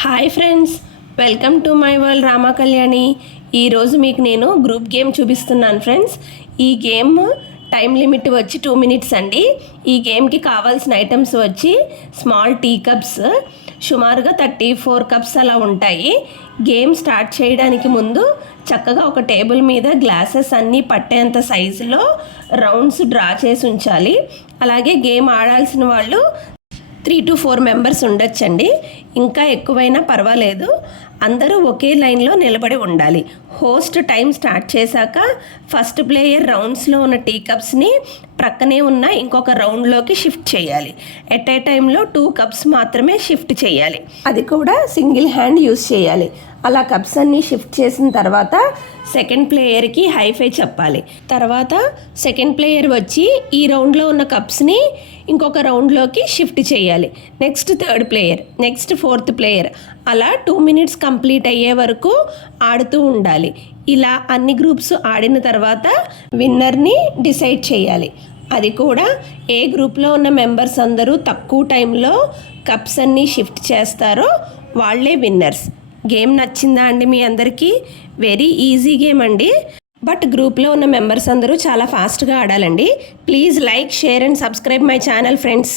Hi friends, welcome to my world Rama Kalyani. ఈరోజు మీకు నేను గ్రూప్ గేమ్ చూపిస్తున్నాను ఫ్రెండ్స్. ఈ గేమ్ టైం లిమిట్ వచ్చి 2 minutes అండి. ఈ గేమ్కి కావాల్సిన ఐటమ్స్ వచ్చి స్మాల్ టీ కప్స్, సుమారుగా 34 కప్స్ అలా ఉంటాయి. గేమ్ స్టార్ట్ చేయడానికి ముందు చక్కగా ఒక టేబుల్ మీద గ్లాసెస్ అన్నీ పట్టేంత సైజులో రౌండ్స్ డ్రా చేసి ఉంచాలి. అలాగే గేమ్ ఆడాల్సిన వాళ్ళు 3 to 4 మెంబర్స్ ఉండొచ్చండి. ఇంకా ఎక్కువైనా పర్వాలేదు. అందరూ ఒకే లైన్లో నిలబడి ఉండాలి. హోస్ట్ టైం స్టార్ట్ చేశాక ఫస్ట్ ప్లేయర్ రౌండ్స్లో ఉన్న టీ కప్స్ని ప్రక్కనే ఉన్న ఇంకొక రౌండ్లోకి షిఫ్ట్ చేయాలి. ఎట్ ఏ టైంలో 2 కప్స్ మాత్రమే షిఫ్ట్ చేయాలి. అది కూడా సింగిల్ హ్యాండ్ యూస్ చేయాలి. అలా కప్స్ అన్నీ షిఫ్ట్ చేసిన తర్వాత సెకండ్ ప్లేయర్కి హైఫై చెప్పాలి. తర్వాత సెకండ్ ప్లేయర్ వచ్చి ఈ రౌండ్లో ఉన్న కప్స్ని ఇంకొక రౌండ్లోకి షిఫ్ట్ చేయాలి. Next third player, next fourth player, అలా 2 minutes కంప్లీట్ అయ్యే వరకు ఆడుతూ ఉండాలి. ఇలా అన్ని గ్రూప్స్ ఆడిన తర్వాత విన్నర్ని డిసైడ్ చేయాలి. అది కూడా ఏ గ్రూప్లో ఉన్న మెంబర్స్ అందరూ తక్కువ టైంలో కప్స్ అన్నీ షిఫ్ట్ చేస్తారో వాళ్ళే విన్నర్స్. గేమ్ నచ్చిందా అండి మీ అందరికీ? వెరీ ఈజీ గేమ్ అండి. బట్ గ్రూప్లో ఉన్న మెంబర్స్ అందరూ చాలా ఫాస్ట్గా ఆడాలండి. Please like, share and subscribe my channel friends.